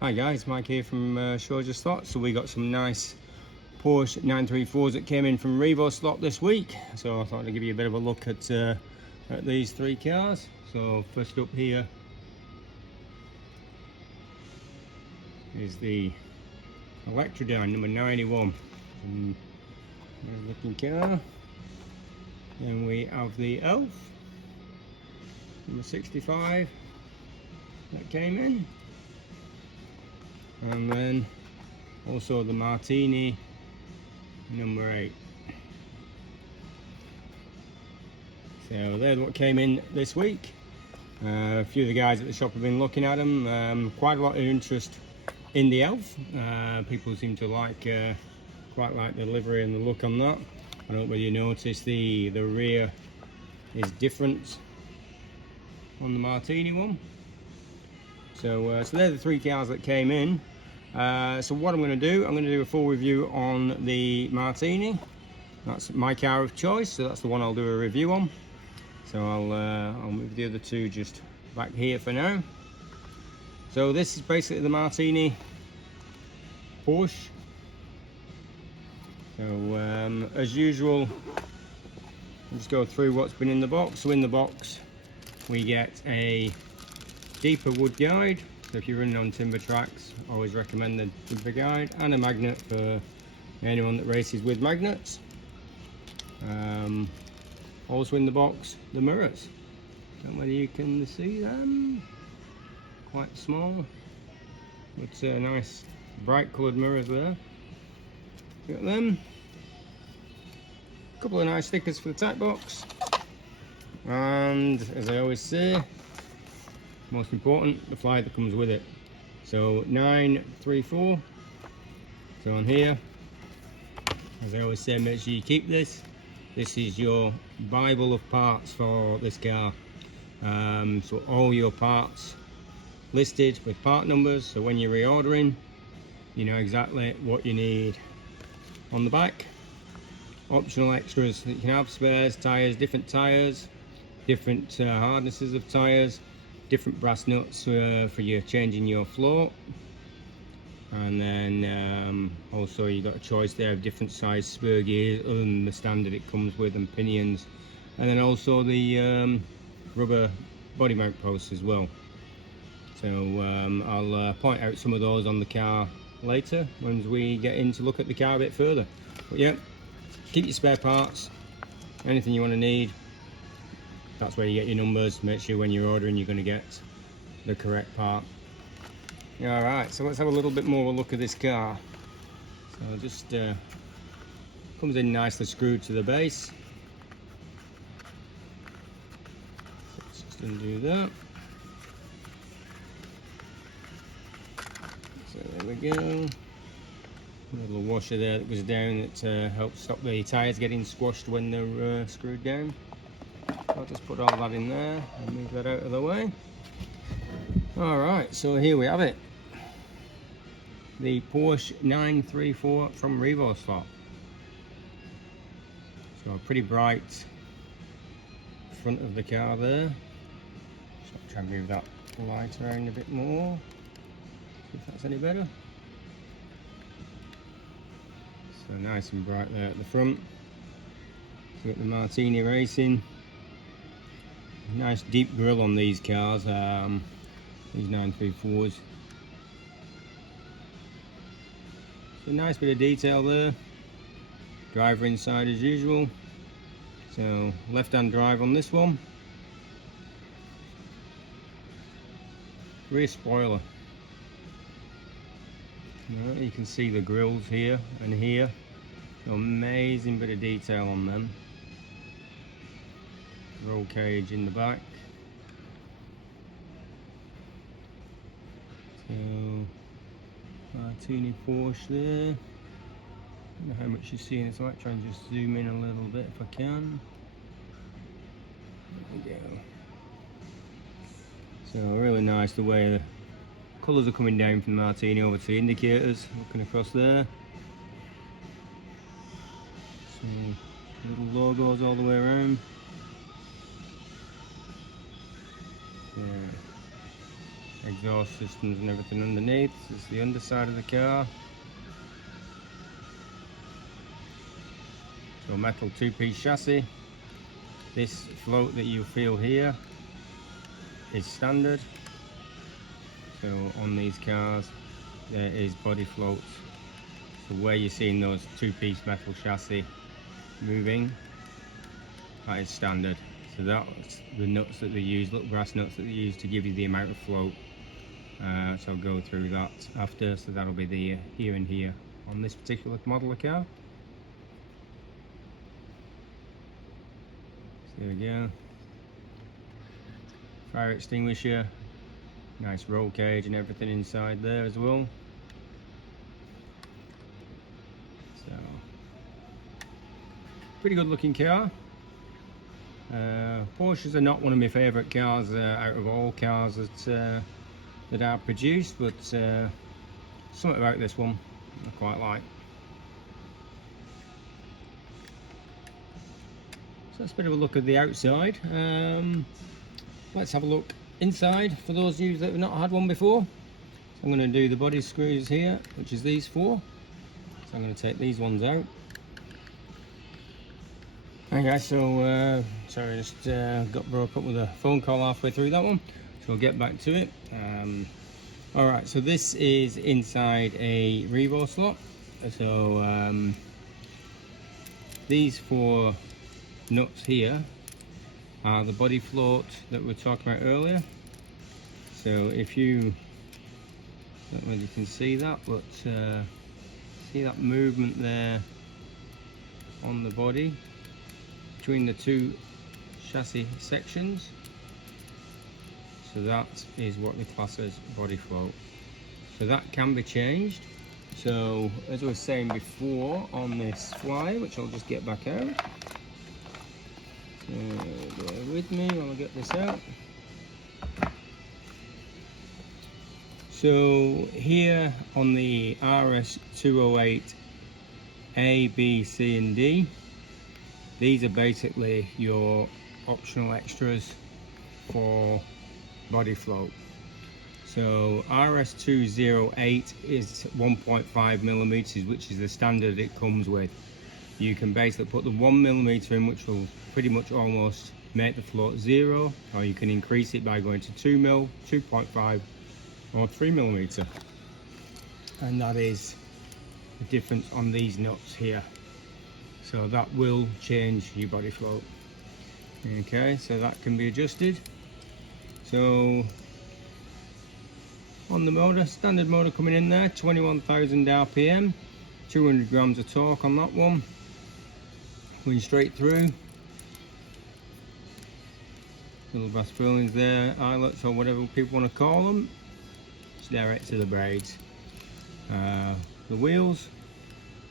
Hi guys, Mike here from Slotz. So we got some nice Porsche 934s that came in from RevoSlot this week. So I thought I'd give you a bit of a look at these three cars. So first up here is the Electrodyne number 91. Nice looking car. Then we have the Elf number 65 that came in. And then also the Martini number 8. So they're what came in this week. A few of the guys at the shop have been looking at them. Quite a lot of interest in the Elf. People seem to quite like the livery and the look on that. I don't know whether you notice the rear is different on the Martini one. So they're the three cars that came in. So what I'm going to do, a full review on the Martini. That's my car of choice, so that's the one I'll do a review on. So I'll move the other two just back here for now. So this is basically the Martini Porsche. So as usual, I'll just go through what's been in the box. So in the box we get a deeper wood guide, so if you're running on timber tracks, I always recommend the timber guide, and a magnet for anyone that races with magnets. Also in the box, the mirrors. Don't know whether you can see them, quite small, but nice bright coloured mirrors there. Got them. A couple of nice stickers for the tack box, and as I always say, most important, the flag that comes with it. So 934. So on here, as I always say, make sure you keep this. This is your Bible of parts for this car. So all your parts listed with part numbers, so when you're reordering, you know exactly what you need. On the back, optional extras that you can have: spares, tyres, different hardnesses of tyres, different brass nuts for you changing your float, and then also you got a choice there of different size spur gears other than the standard it comes with, and pinions, and then also the rubber body mount posts as well. So I'll point out some of those on the car later once we get in to look at the car a bit further. But yeah, keep your spare parts, anything you want to need. That's where you get your numbers. Make sure when you're ordering you're going to get the correct part. Alright, so let's have a little bit more of a look at this car. So it just comes in nicely screwed to the base. Let's just undo that. So there we go. A little washer there that goes down that helps stop the tyres getting squashed when they're screwed down. I'll just put all that in there and move that out of the way. Alright, so here we have it. The Porsche 934 from RevoSlot. So a pretty bright front of the car there. Just try and move that light around a bit more. See if that's any better. So nice and bright there at the front. So got the Martini Racing. Nice deep grille on these cars, these 934s. So nice bit of detail there. Driver inside as usual. So left-hand drive on this one. Rear spoiler. You can see the grills here and here. So amazing bit of detail on them. Roll cage in the back. So Martini Porsche there. I don't know how much you see in this light. Try and just zoom in a little bit if I can. There we go. So really nice the way the colours are coming down from the Martini over to the indicators, looking across there. So little logos all the way around. exhaust systems and everything underneath. This is the underside of the car. So metal two-piece chassis. This float that you feel here is standard. So on these cars there is body floats. So where you're seeing those two-piece metal chassis moving, that is standard. So that's the nuts that they use, little brass nuts that they use to give you the amount of float. So I'll go through that after. So that'll be the here and here on this particular model of car. So there we go. Fire extinguisher, nice roll cage and everything inside there as well. So pretty good looking car. Porsches are not one of my favourite cars out of all cars that are produced, but something about this one I quite like. So that's a bit of a look at the outside. Let's have a look inside for those of you that have not had one before. So I'm going to do the body screws here, which is these four. So I'm going to take these ones out. Okay, so sorry, I just got broke up with a phone call halfway through that one, so we'll get back to it. Alright, so this is inside a RevoSlot. So these four nuts here are the body float that we were talking about earlier. So if you, I don't know if you can see that, but see that movement there on the body between the two chassis sections. So that is what we class as body float. So that can be changed. So as I was saying before on this fly, which I'll just get back out. So bear with me while I get this out. So here on the RS208 A, B, C and D, these are basically your optional extras for body float. So RS208 is 1.5 millimeters, which is the standard it comes with. You can basically put the 1 millimeter in, which will pretty much almost make the float zero, or you can increase it by going to 2 mil, 2.5 or 3 millimeter. And that is the difference on these nuts here. So that will change your body float. Okay, so that can be adjusted. So on the motor, standard motor coming in there, 21,000 RPM, 200 grams of torque on that one, going straight through. Little brass fillings there, eyelets or whatever people want to call them. It's direct to the braids. The wheels,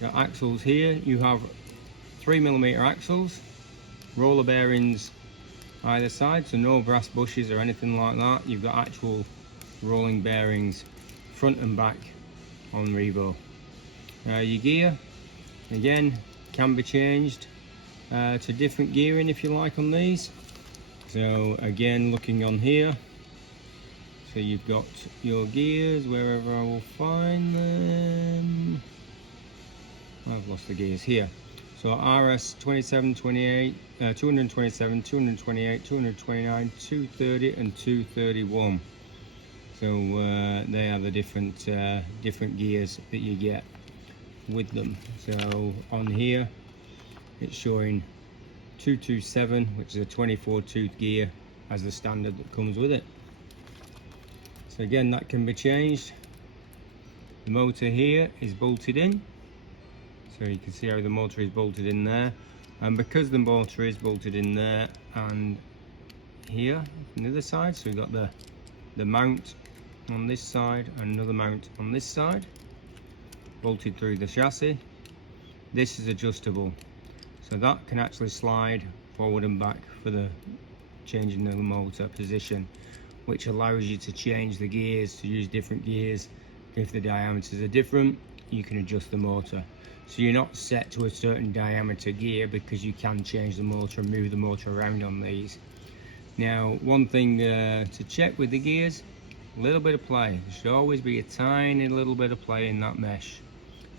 your axles here, you have 3mm axles, roller bearings either side, so no brass bushes or anything like that. You've got actual rolling bearings front and back on Revo. Your gear, again, can be changed to different gearing if you like on these. So again, looking on here, so you've got your gears, wherever I will find them. I've lost the gears here. So RS 27, 28, 227, 228, 229, 230 and 231. So they are the different gears that you get with them. So on here it's showing 227, which is a 24 tooth gear as the standard that comes with it. So again, that can be changed. The motor here is bolted in. So you can see how the motor is bolted in there, and because the motor is bolted in there and here on the other side, so we've got the mount on this side and another mount on this side, bolted through the chassis. This is adjustable, so that can actually slide forward and back for the changing the motor position, which allows you to change the gears, to use different gears. If the diameters are different, you can adjust the motor. So you're not set to a certain diameter gear, because you can change the motor and move the motor around on these. Now, one thing to check with the gears A little bit of play. There should always be a tiny little bit of play in that mesh.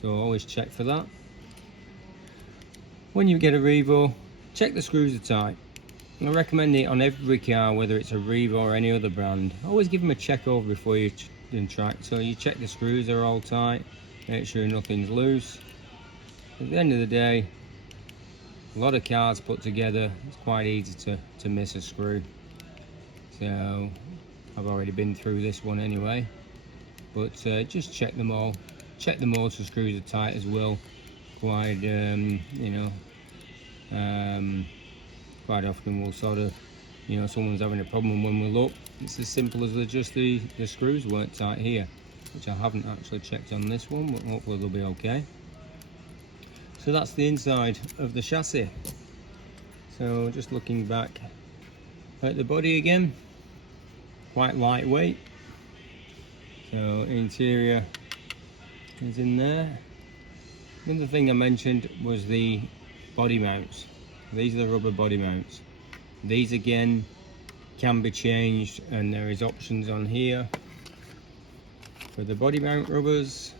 So always check for that. When you get a Revo, check the screws are tight. I recommend it on every car, whether it's a Revo or any other brand. Always give them a check over before you track. So you check the screws are all tight, make sure nothing's loose. At the end of the day, a lot of cars put together, it's quite easy to miss a screw. So I've already been through this one anyway. But just check them all. Check the motor screws are tight as well. Quite quite often we'll sort of, someone's having a problem, and when we look, it's as simple as just the screws weren't tight here, which I haven't actually checked on this one, but hopefully they'll be okay. So that's the inside of the chassis. So just looking back at the body again, quite lightweight. So interior is in there. Another thing I mentioned was the body mounts. These are the rubber body mounts. These again can be changed, and there is options on here for the body mount rubbers,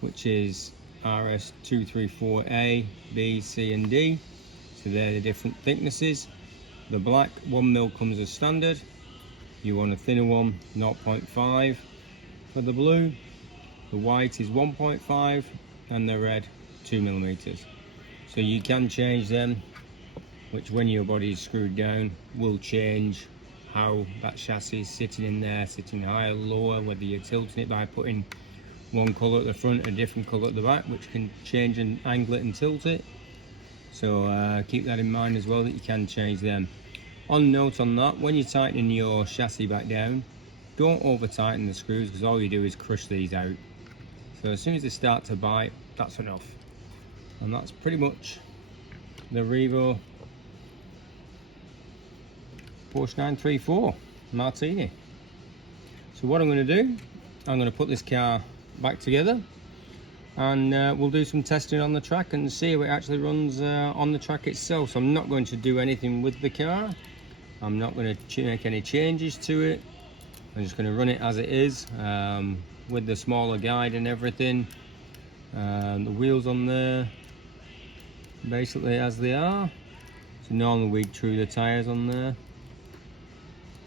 which is RS234A, B, C and D. So they're the different thicknesses. The black 1mm comes as standard. You want a thinner one, 0.5 for the blue. The white is 1.5 and the red 2mm. So you can change them, which when your body is screwed down will change how that chassis is sitting in there, sitting higher, lower, whether you're tilting it by putting one colour at the front and a different colour at the back, which can change and angle it and tilt it. So keep that in mind as well, that you can change them. On note on that, when you're tightening your chassis back down, don't over tighten the screws, because all you do is crush these out. So as soon as they start to bite, that's enough. And that's pretty much the Revo Porsche 934 Martini. So what I'm going to do, I'm going to put this car back together, and we'll do some testing on the track and see how it actually runs on the track itself. So I'm not going to do anything with the car. I'm not going to make any changes to it. I'm just going to run it as it is, with the smaller guide and everything. The wheels on there basically as they are. So normally we'd true the tyres on there.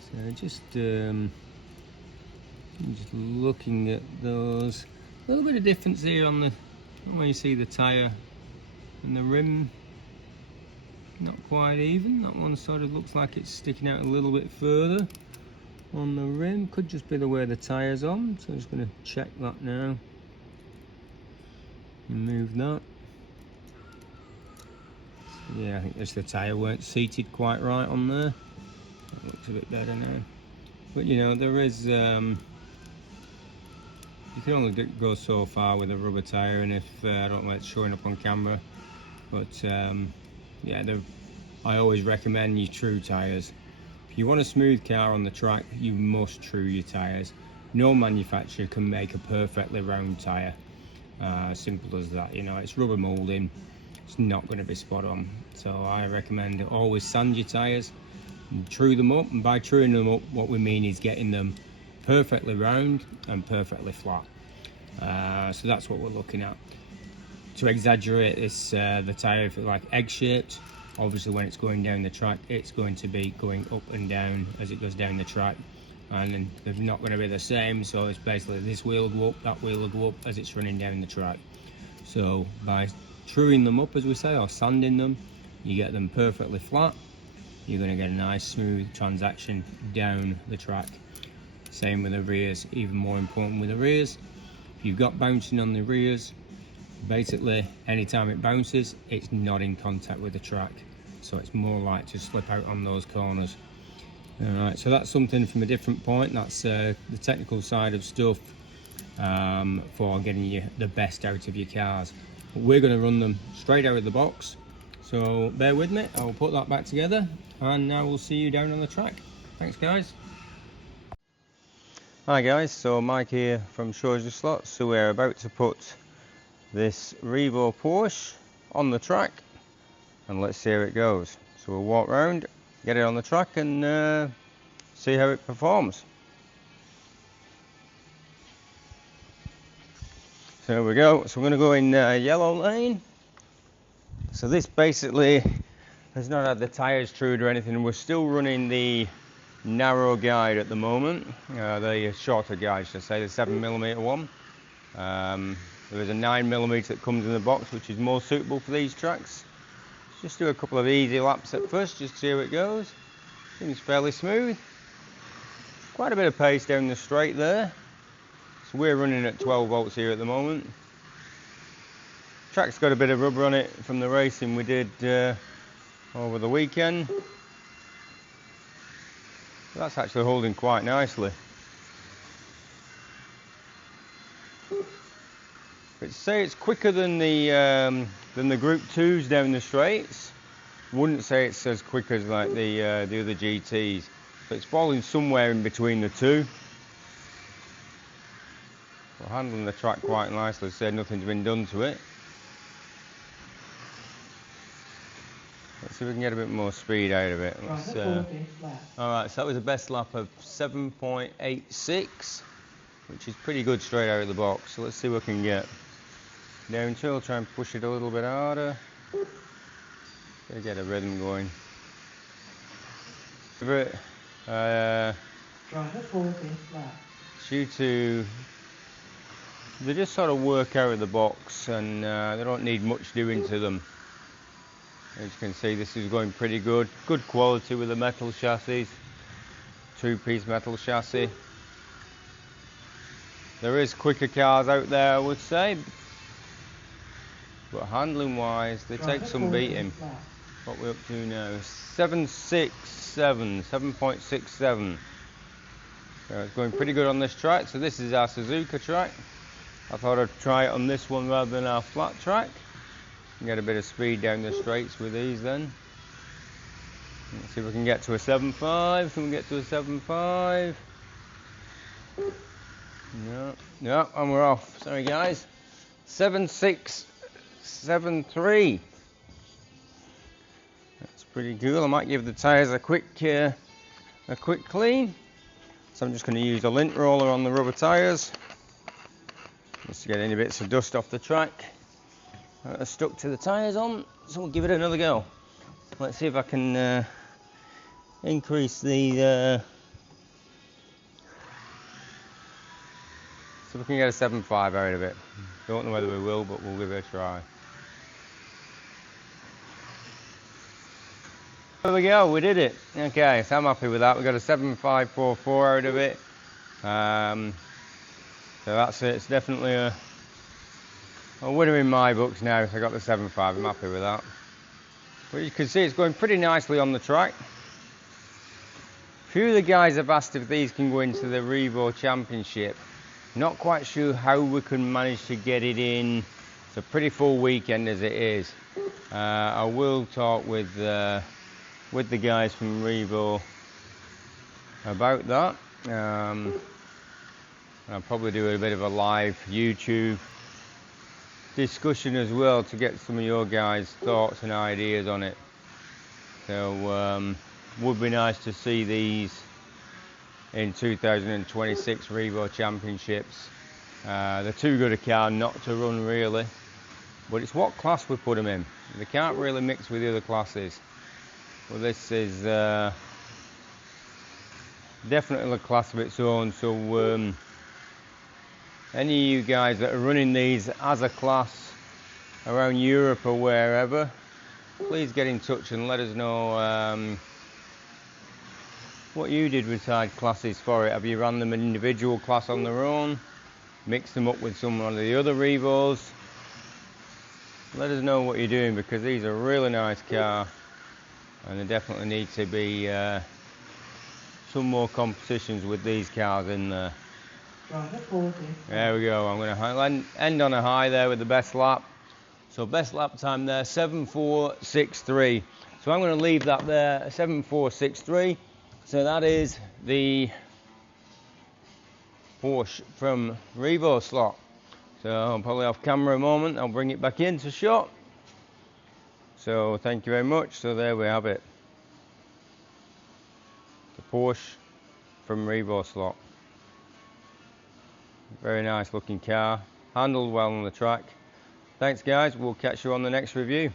So just looking at those, a little bit of difference here on the, when you see the tyre and the rim, not quite even. That one sort of looks like it's sticking out a little bit further on the rim. Could just be the way the tyre's on. So I'm just going to check that now and move that. Yeah, I think just the tyre weren't seated quite right on there. That looks a bit better now. But there is, you can only go so far with a rubber tyre, and if I don't know, it's showing up on camera. But yeah, I always recommend you true tyres. If you want a smooth car on the track, you must true your tyres. No manufacturer can make a perfectly round tyre. Simple as that. It's rubber moulding. It's not going to be spot on. So I recommend always sand your tyres and true them up. And by truing them up, what we mean is getting them perfectly round and perfectly flat. So that's what we're looking at. To exaggerate this, the tyre, if it's like egg-shaped, obviously when it's going down the track, it's going to be going up and down as it goes down the track. And then they're not going to be the same, so it's basically this wheel will go up, that wheel will go up as it's running down the track. So by truing them up, as we say, or sanding them, you get them perfectly flat. You're going to get a nice smooth transaction down the track. Same with the rears, even more important with the rears. If you've got bouncing on the rears, basically anytime it bounces, it's not in contact with the track, so it's more likely to slip out on those corners. Alright, so that's something from a different point. That's the technical side of stuff for getting you the best out of your cars. But we're going to run them straight out of the box, so bear with me. I'll put that back together and now we'll see you down on the track. Thanks guys. Hi guys, so Mike here from RevoSlot. So we're about to put this Revo Porsche on the track and let's see how it goes. So we'll walk around, get it on the track and see how it performs. So there we go. So we're going to go in yellow lane. So this basically has not had the tyres trued or anything. We're still running the narrow guide at the moment, the shorter guide, should I say, the 7mm one. There is a 9mm that comes in the box, which is more suitable for these tracks. Just do a couple of easy laps at first, just to see how it goes. Seems fairly smooth. Quite a bit of pace down the straight there. So we're running at 12 volts here at the moment. Track's got a bit of rubber on it from the racing we did over the weekend. That's actually holding quite nicely. But say it's quicker than the Group 2s down the straights. Wouldn't say it's as quick as like the other GTs. So it's falling somewhere in between the two. We're handling the track quite nicely, so nothing's been done to it. Let's see if we can get a bit more speed out of it. Alright, so that was a best lap of 7.86, which is pretty good straight out of the box. So let's see what we can get. Down till, try and push it a little bit harder. Gotta get a rhythm going. Due to they just sort of work out of the box, and they don't need much doing to them. As you can see, this is going pretty good. Good quality with the metal chassis. Two-piece metal chassis. There is quicker cars out there, I would say. But handling wise, they take some beating. What we're up to now, 7.67. So it's going pretty good on this track. So this is our Suzuka track. I thought I'd try it on this one rather than our flat track. Get a bit of speed down the straights with these then. Let's see if we can get to a 7.5. Can we get to a 7.5? No, and we're off. Sorry guys. 7.673. That's pretty cool. I might give the tyres a quick clean. So I'm just going to use a lint roller on the rubber tyres, just to get any bits of dust off the track that are stuck to the tyres on. So we'll give it another go. Let's see if I can increase the so we can get a 7.5 out of it. Don't know whether we will, but we'll give it a try. There we go, we did it. Okay, so I'm happy with that. We got a 7.544 out of it. So that's it. It's definitely a winner in my books now. I got the 7.5. I'm happy with that. But you can see it's going pretty nicely on the track. A few of the guys have asked if these can go into the Revo Championship. Not quite sure how we can manage to get it in. It's a pretty full weekend as it is. I will talk with the guys from Revo about that. I'll probably do a bit of a live YouTube discussion as well to get some of your guys' thoughts and ideas on it. So would be nice to see these in 2026 Revo Championships. They're too good a car not to run really, but it's what class we put them in. They can't really mix with the other classes. Well, this is definitely a class of its own, so any of you guys that are running these as a class around Europe or wherever, please get in touch and let us know what you did with side classes for it. Have you run them an individual class on their own, mixed them up with some of the other Revos? Let us know what you're doing, because these are a really nice car, and there definitely need to be some more competitions with these cars in there. There we go. I'm going to end on a high there with the best lap. So best lap time there, 7.463. So I'm going to leave that there, 7.463. So that is the Porsche from RevoSlot. So I'm probably off camera a moment. I'll bring it back into shot. So thank you very much. So there we have it. The Porsche from RevoSlot. Very nice looking car. handled well on the track. Thanks guys, we'll catch you on the next review.